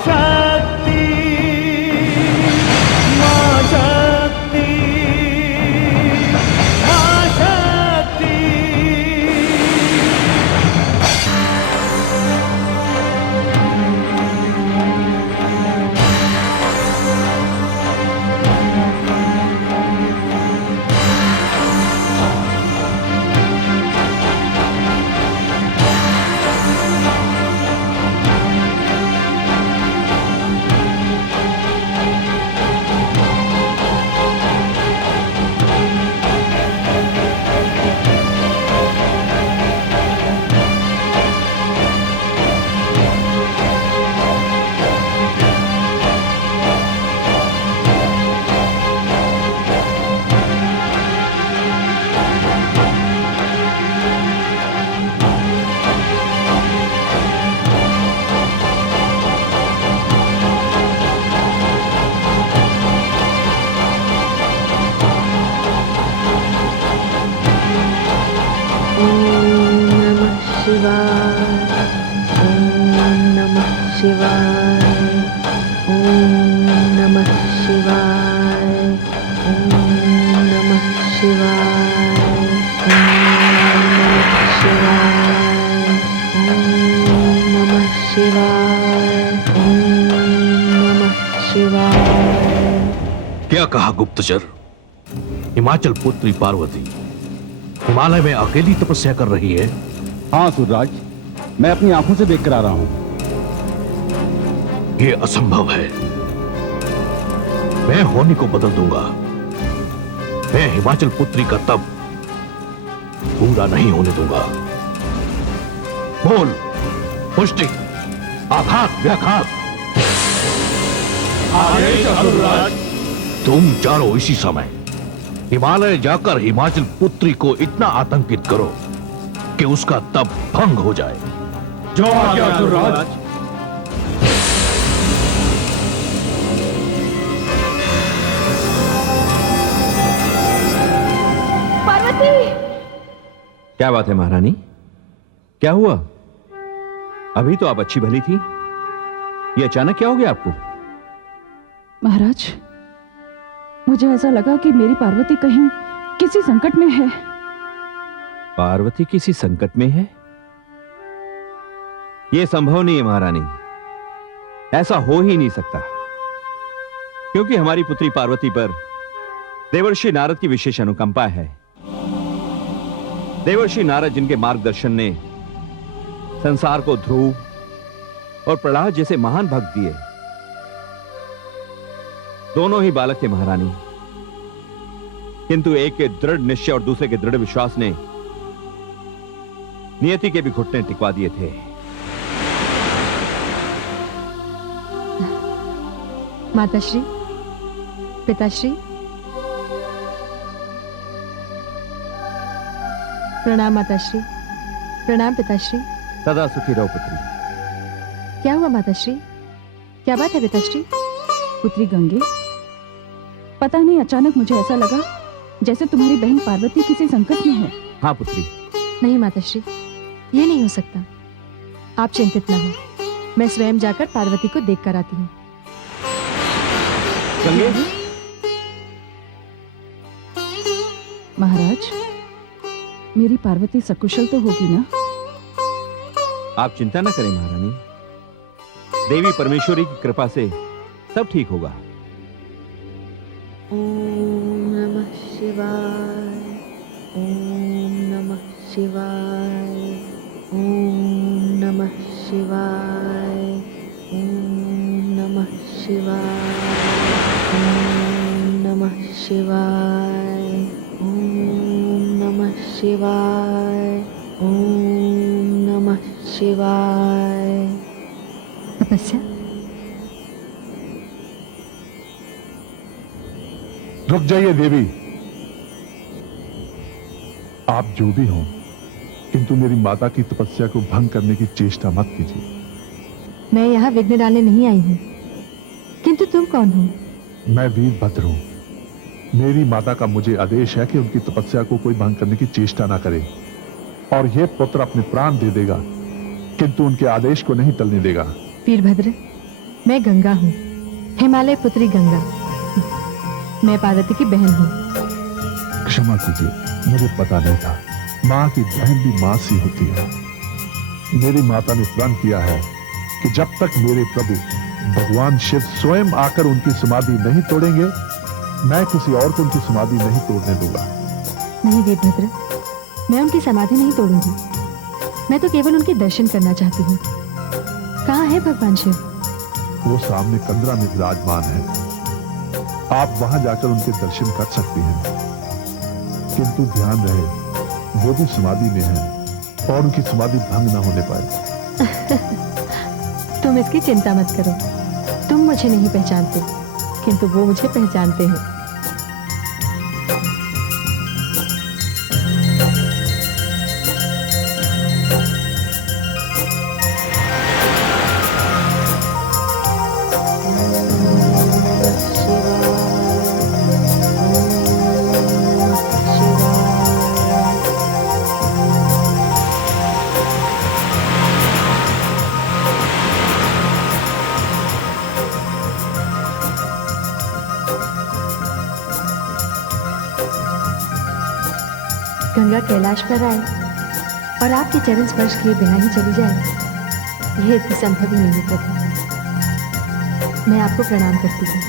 शक्ति, मां शक्ति, मां शक्ति। क्या कहा गुप्तचर? हिमाचल पुत्री पार्वती हिमालय में अकेली तपस्या कर रही है? हाँ सुरराज, मैं अपनी आंखों से देखकर आ रहा हूं। यह असंभव है। मैं होनी को बदल दूंगा। मैं हिमाचल पुत्री का तप पूरा नहीं होने दूंगा। बोल, पुष्टि, आघात, व्याघात। तुम चारों इसी समय हिमालय जाकर हिमाचल पुत्री को इतना आतंकित करो कि उसका तप भंग हो जाए। जो आज्ञा सुरराज। पार्वती! क्या बात है महारानी? क्या हुआ? अभी तो आप अच्छी भली थी, ये अचानक क्या हो गया आपको? महाराज, मुझे ऐसा लगा कि मेरी पार्वती कहीं किसी संकट में है। पार्वती किसी संकट में है? यह संभव नहीं है महारानी, ऐसा हो ही नहीं सकता, क्योंकि हमारी पुत्री पार्वती पर देवर्षि नारद की विशेष अनुकंपा है। देवर्षि नारद जिनके मार्गदर्शन ने संसार को ध्रुव और प्रहलाद जैसे महान भक्त दिए, दोनों ही बालक थे महारानी, किंतु एक के दृढ़ निश्चय और दूसरे के दृढ़ विश्वास ने नियति के भी घुटने टिकवा दिए थे। माताश्री, पिताश्री, प्रणाम माताश्री, प्रणाम पिताश्री। सदा सुखी रहो पुत्री। क्या हुआ माताश्री? क्या बात है पिताश्री? पुत्री गंगे, पता नहीं अचानक मुझे ऐसा लगा जैसे तुम्हारी बहन पार्वती किसी संकट में है। हाँ पुत्री। नहीं माताश्री, ये नहीं हो सकता। आप चिंतित ना हो, मैं स्वयं जाकर पार्वती को देख कर आती हूँ। गंगे, महाराज, मेरी पार्वती सकुशल तो होगी ना? आप चिंता न करें महारानी, देवी परमेश्वरी की कृपा से सब ठीक होगा। ओम नमः शिवाय, ओम नमः शिवाय, ओम नमः शिवाय, ओम नमः शिवाय, ओम नमः शिवाय, ओम नमः शिवाय, ओम नमः शिवाय। तपस्या? रुक जाइए देवी, आप जो भी हों, किंतु मेरी माता की तपस्या को भंग करने की चेष्टा मत कीजिए। मैं यहाँ विघ्न डालने नहीं आई हूँ, किंतु तुम कौन हो? मैं वीरभद्र हूं। मेरी माता का मुझे आदेश है कि उनकी तपस्या को कोई भंग करने की चेष्टा ना करे, और यह पुत्र अपने प्राण दे देगा, किंतु उनके आदेश को नहीं टलने देगा। वीरभद्र, मैं गंगा हूँ, हिमालय पुत्री गंगा। मैं पार्वती की बहन हूँ। क्षमा कीजिए, मुझे पता नहीं था। माँ की बहन भी माँ सी होती है। मेरी माता ने प्रण किया है कि जब तक मेरे प्रभु भगवान शिव स्वयं आकर उनकी समाधि नहीं तोड़ेंगे, मैं किसी और को उनकी समाधि नहीं तोड़ने दूंगा। नहीं वीरभद्र, मैं उनकी समाधि नहीं तोड़ूंगी। मैं तो केवल उनके दर्शन करना चाहती हूँ। कहाँ है भगवान शिव? वो सामने कंदरा में विराजमान है। आप वहां जाकर उनके दर्शन कर सकती हैं, किंतु ध्यान रहे वो भी समाधि में है और उनकी समाधि भंग न होने पाए। तुम इसकी चिंता मत करो। तुम मुझे नहीं पहचानते, किंतु वो मुझे पहचानते हैं। गंगा कैलाश पर आए और आपके चरण स्पर्श किए बिना ही चली जाए, यह इतनी संभव ही नहीं है प्रभु। मैं आपको प्रणाम करती हूँ।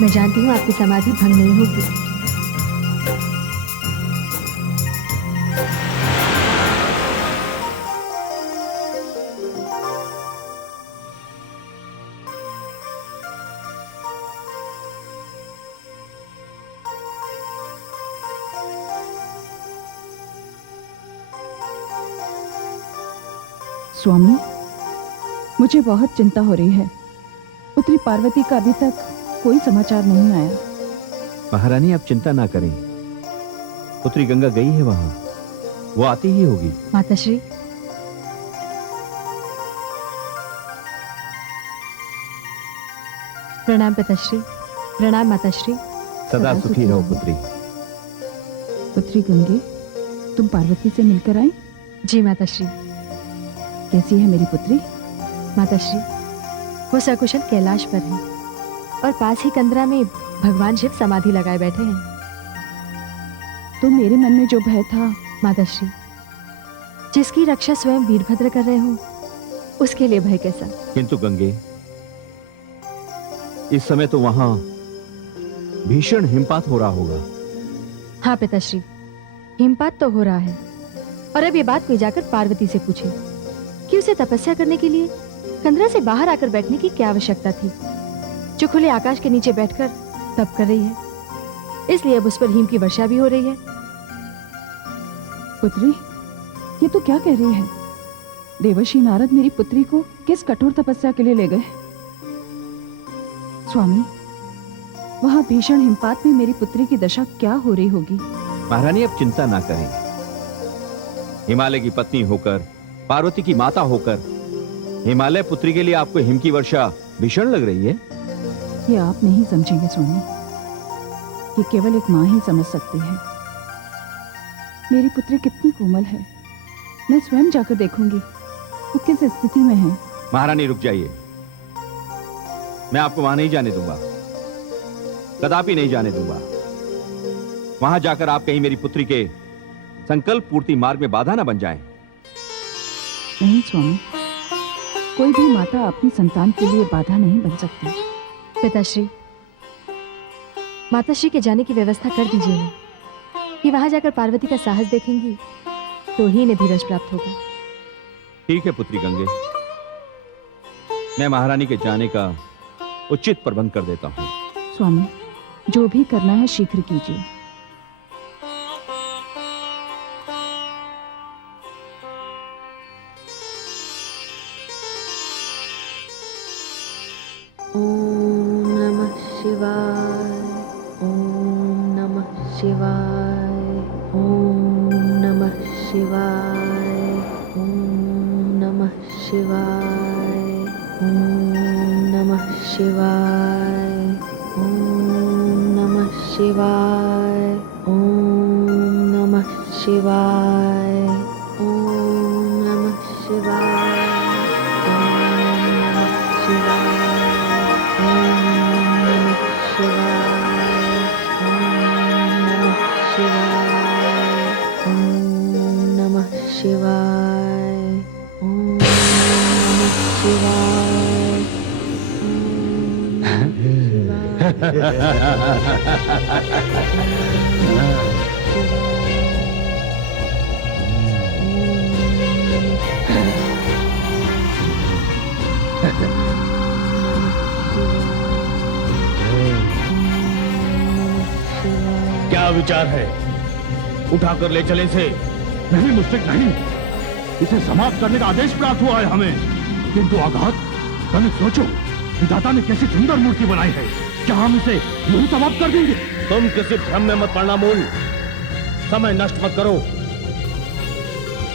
मैं जानती हूँ आपकी समाधि भंग नहीं होगी। स्वामी, मुझे बहुत चिंता हो रही है। पुत्री पार्वती का अभी तक कोई समाचार नहीं आया। महारानी, आप चिंता ना करें। पुत्री गंगा गई है वहां, वो आती ही होगी। माताश्री, प्रणाम पिताश्री। प्रणाम माताश्री। सदा सुखी रहो पुत्री। पुत्री गंगे, तुम पार्वती से मिलकर आई? जी माताश्री। कैसी है मेरी पुत्री? माताश्री, वो सकुशल कैलाश पर है और पास ही कंदरा में भगवान शिव समाधि लगाए बैठे हैं। तो मेरे मन में जो भय था, माताश्री, जिसकी रक्षा स्वयं वीरभद्र कर रहे हो, उसके लिए भय कैसा? किंतु गंगे, इस समय तो वहां भीषण हिमपात हो रहा होगा। हाँ पिताश्री, हिमपात तो हो रहा है। और अब ये बात कोई जाकर पार्वती से पूछे कि उसे तपस्या करने के लिए कंदरा से बाहर आकर बैठने की क्या आवश्यकता थी, जो खुले आकाश के नीचे बैठकर तप कर रही है। इसलिए अब उस पर हिम की वर्षा भी हो रही है। पुत्री, ये तो क्या कह रही है? देवर्षि नारद मेरी पुत्री को किस कठोर तपस्या के लिए ले गए? स्वामी, वहां भीषण हिमपात में मेरी पुत्री की दशा क्या हो रही होगी? महारानी, अब चिंता ना करें। हिमालय की पत्नी होकर, पार्वती की माता होकर, हिमालय पुत्री के लिए आपको हिम की वर्षा भीषण लग रही है? ये आप नहीं समझेंगे स्वामी, ये केवल एक माँ ही समझ सकती है। मेरी पुत्री कितनी कोमल है, मैं स्वयं जाकर देखूंगी वो किस स्थिति में है। महारानी रुक जाइए, मैं आपको वहां नहीं जाने दूंगा, कदापि नहीं जाने दूंगा। वहां जाकर आप कहीं मेरी पुत्री के संकल्प पूर्ति मार्ग में बाधा ना बन जाएं। नहीं स्वामी, कोई भी माता अपनी संतान के लिए बाधा नहीं बन सकती। पिताश्री, माताश्री के जाने की व्यवस्था कर दीजिए ना, कि वहां जाकर पार्वती का साहस देखेंगी तो ही इन्हें धीरज प्राप्त होगा। ठीक है पुत्री गंगे, मैं महारानी के जाने का उचित प्रबंध कर देता हूं। स्वामी, जो भी करना है शीघ्र कीजिए। ओम नमः शिवाय, ओम नमः शिवाय, ओम नमः शिवाय, ओम नमः शिवाय, ओम नमः शिवाय, ओम नमः शिवाय, ओम नमः शिवाय, ओम क्या विचार है? उठाकर ले चले से। नहीं मुश्किल नहीं, इसे समाप्त करने का आदेश प्राप्त हुआ है हमें। किंतु आघात, तनिक सोचो, विधाता ने कैसी सुंदर मूर्ति बनाई है, क्या हम इसे यूं समाप्त कर देंगे? तुम किसी भ्रम में मत पड़ना मूल, समय नष्ट मत करो।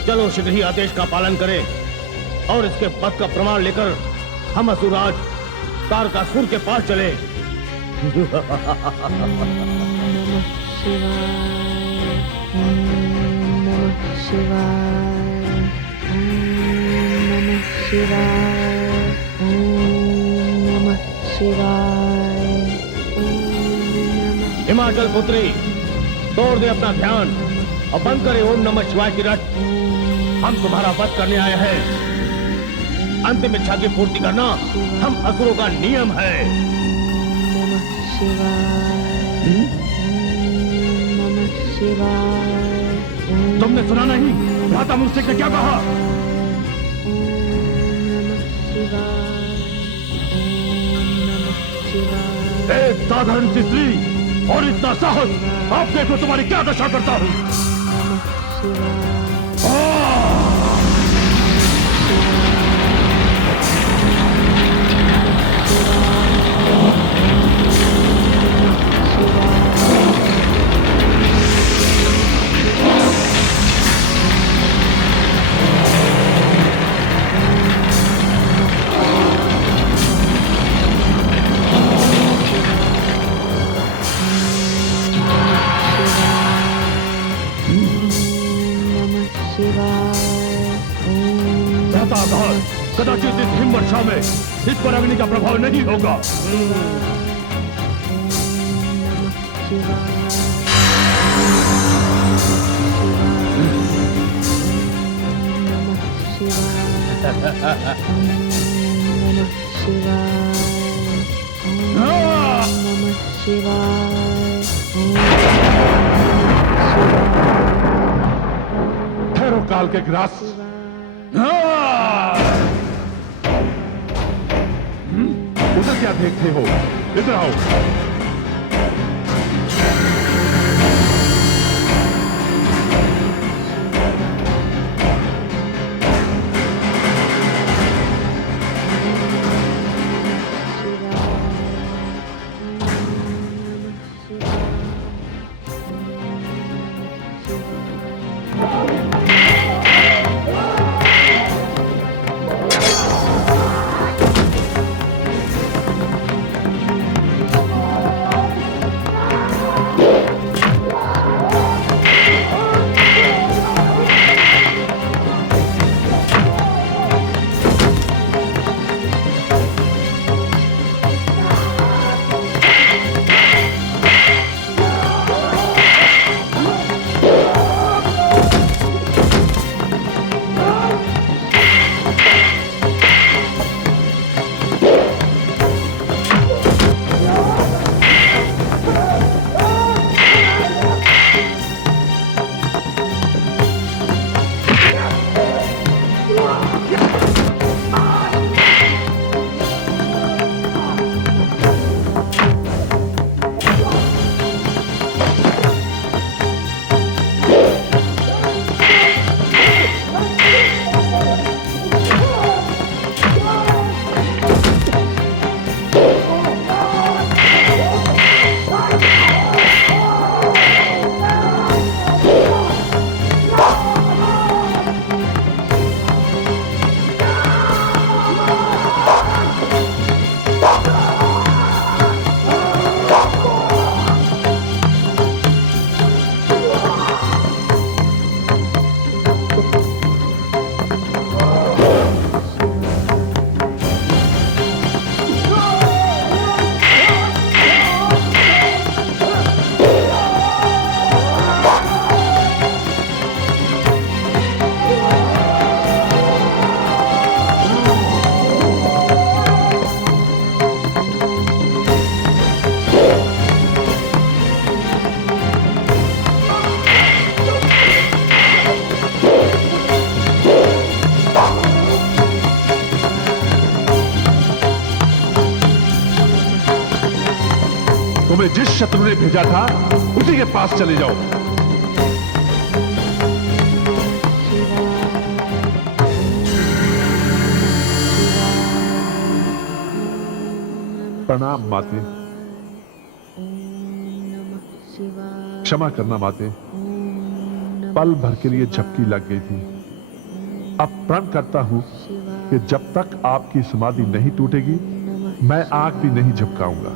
चलो शीघ्र ही आदेश का पालन करें और इसके पद का प्रमाण लेकर हम असुराज तारकासुर के पास चले। हिमाचल पुत्री, तोड़ दे अपना ध्यान और बंद करे ओम नमः शिवाय की रट। हम तुम्हारा वध करने आए हैं। अंतिम इच्छा की पूर्ति करना हम असुरों का नियम है। तुमने सुना नहीं भ्राता मुझसे क्या कहा? एक साधारण सी स्त्री और इतना साहस, आप देखो तुम्हारी क्या दशा करता हूं। कदाचित इस हिम वर्षा में इस पर अग्नि का प्रभाव नहीं होगा। ठहरो काल के ग्रास। उधर क्या देखते हो, इधर आओ। जिन्होंने भेजा था उसी के पास चले जाओ। प्रणाम माते। क्षमा करना माते, पल भर के लिए झपकी लग गई थी। अब प्रण करता हूं कि जब तक आपकी समाधि नहीं टूटेगी मैं आंख भी नहीं झपकाऊंगा।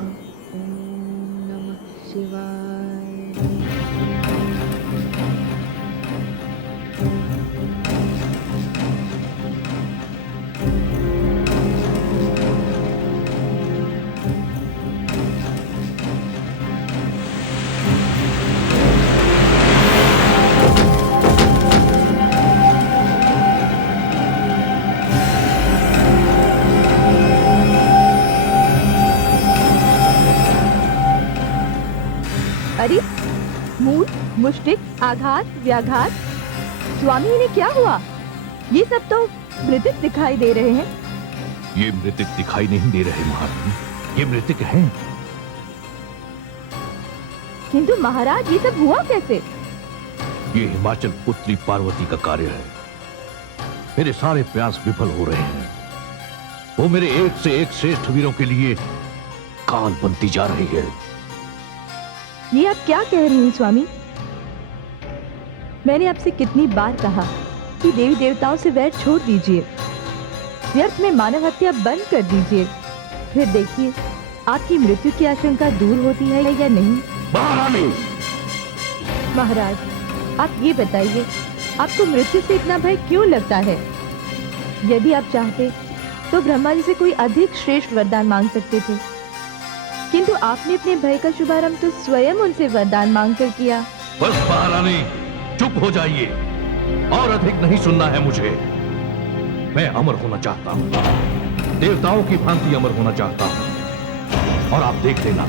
अरे मूल, मुष्टिक, आघात, व्याघात, स्वामी इन्हें क्या हुआ? ये सब तो मृतिक दिखाई दे रहे हैं। ये मृतिक दिखाई नहीं दे रहे महारानी, ये मृतिक हैं। किंतु महाराज ये सब हुआ कैसे? ये हिमाचल पुत्री पार्वती का कार्य है। मेरे सारे प्रयास विफल हो रहे हैं। वो मेरे एक से एक श्रेष्ठ वीरों के लिए काल बनती जा रही है। ये आप क्या कह रही हैं स्वामी? मैंने आपसे कितनी बार कहा कि देवी देवताओं से वैर छोड़ दीजिए, व्यर्थ में मानव हत्या बंद कर दीजिए। फिर देखिए आपकी मृत्यु की आशंका दूर होती है या नहीं। महारानी! महाराज, आप ये बताइए, आपको मृत्यु से इतना भय क्यों लगता है? यदि आप चाहते तो ब्रह्मा जी से कोई अधिक श्रेष्ठ वरदान मांग सकते थे, किंतु आपने अपने भय का शुभारंभ तो स्वयं उनसे वरदान मांगकर किया। बस महारानी, चुप हो जाइए, और अधिक नहीं सुनना है मुझे। मैं अमर होना चाहता हूं, देवताओं की भांति अमर होना चाहता हूं, और आप देख लेना,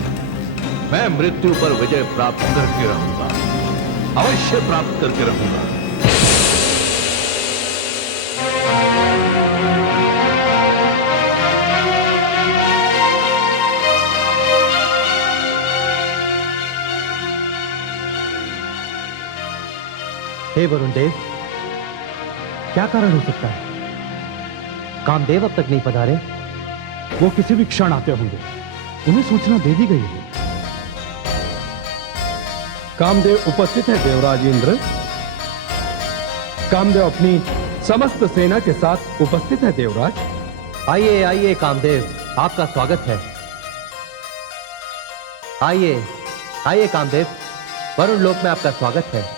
मैं मृत्यु पर विजय प्राप्त करके रहूंगा, अवश्य प्राप्त करके रहूंगा। हे वरुण देव, क्या कारण हो सकता है? कामदेव अब तक नहीं पधारे। वो किसी भी क्षण आते होंगे, उन्हें सूचना दे दी गई है। कामदेव उपस्थित है देवराज इंद्र। कामदेव अपनी समस्त सेना के साथ उपस्थित है देवराज। आइए आइए कामदेव, आपका स्वागत है। आइए आइए कामदेव, वरुण लोक में आपका स्वागत है।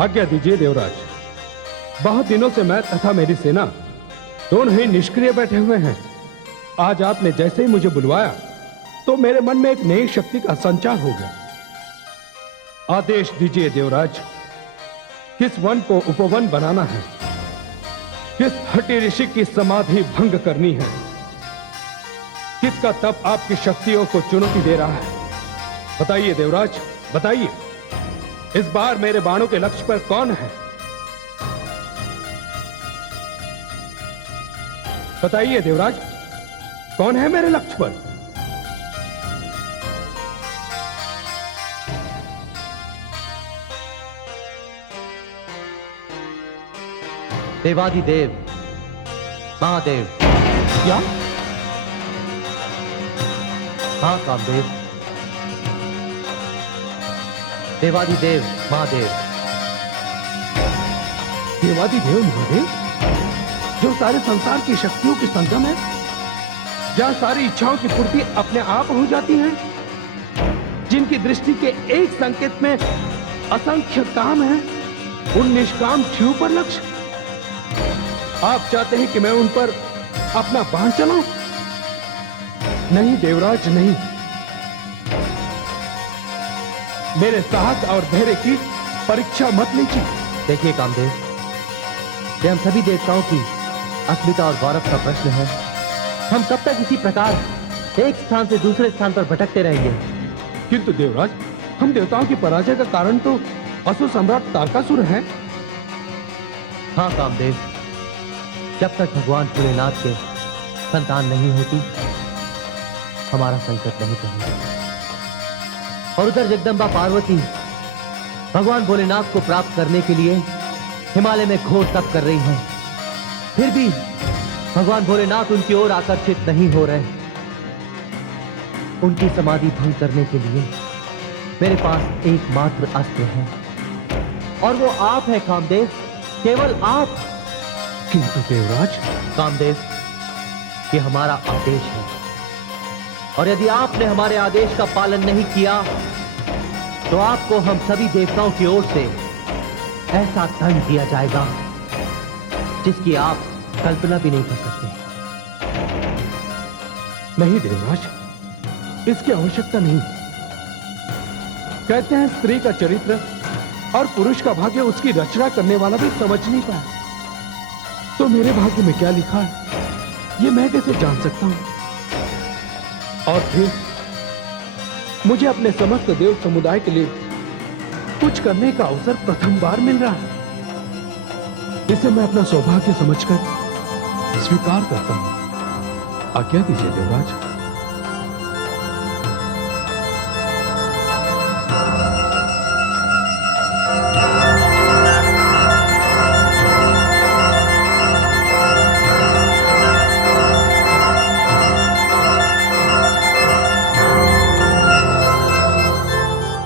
आज्ञा दीजिए देवराज। बहुत दिनों से मैं तथा मेरी सेना दोनों ही निष्क्रिय बैठे हुए हैं। आज आपने जैसे ही मुझे बुलवाया तो मेरे मन में एक नई शक्ति का संचार हो गया। आदेश दीजिए देवराज, किस वन को उपवन बनाना है, किस हठी ऋषि की समाधि भंग करनी है, किसका तप आपकी शक्तियों को चुनौती दे रहा है? बताइए देवराज, बताइए, इस बार मेरे बाणों के लक्ष्य पर कौन है? बताइए देवराज, कौन है मेरे लक्ष्य पर? देवाधिदेव महादेव। क्या? हाँ कामदेव, देवाधिदेव महादेव। देवाधिदेव महादेव, जो सारे संसार की शक्तियों की संगम है, जहां सारी इच्छाओं की पूर्ति अपने आप हो जाती है, जिनकी दृष्टि के एक संकेत में असंख्य काम है, उन निष्काम शिव पर लक्ष्य। आप चाहते हैं कि मैं उन पर अपना बाण चलाऊं? नहीं देवराज, नहीं। मेरे साहस और धैर्य की परीक्षा मत लीजिए। देखिए कामदेव, ये हम सभी देवताओं की अस्मिता और गौरव का प्रश्न है। हम कब तक इसी प्रकार एक स्थान से दूसरे स्थान पर भटकते रहेंगे? किंतु देवराज, हम देवताओं की पराजय का कारण तो असुर सम्राट तारकासुर है। हाँ कामदेव, जब तक भगवान भोलेनाथ के संतान नहीं होती, हमारा संकट नहीं टलेगा। और उधर जगदम्बा पार्वती भगवान भोलेनाथ को प्राप्त करने के लिए हिमालय में घोर तप कर रही हैं। फिर भी भगवान भोलेनाथ उनकी ओर आकर्षित नहीं हो रहे। उनकी समाधि भंग करने के लिए मेरे पास एकमात्र अस्त्र है, और वो आप है कामदेव, केवल आप। किंतु देवराज, कामदेव, ये हमारा आदेश है, और यदि आपने हमारे आदेश का पालन नहीं किया तो आपको हम सभी देवताओं की ओर से ऐसा दंड दिया जाएगा जिसकी आप कल्पना भी नहीं कर सकते। नहीं देवराज, इसकी आवश्यकता नहीं। कहते हैं स्त्री का चरित्र और पुरुष का भाग्य उसकी रचना करने वाला भी समझ नहीं पाया। तो मेरे भाग्य में क्या लिखा है ये मैं कैसे जान सकता हूं? और फिर मुझे अपने समस्त देव समुदाय के लिए कुछ करने का अवसर प्रथम बार मिल रहा है। इसे मैं अपना सौभाग्य समझकर स्वीकार करता हूं। आज्ञा दीजिए देवराज।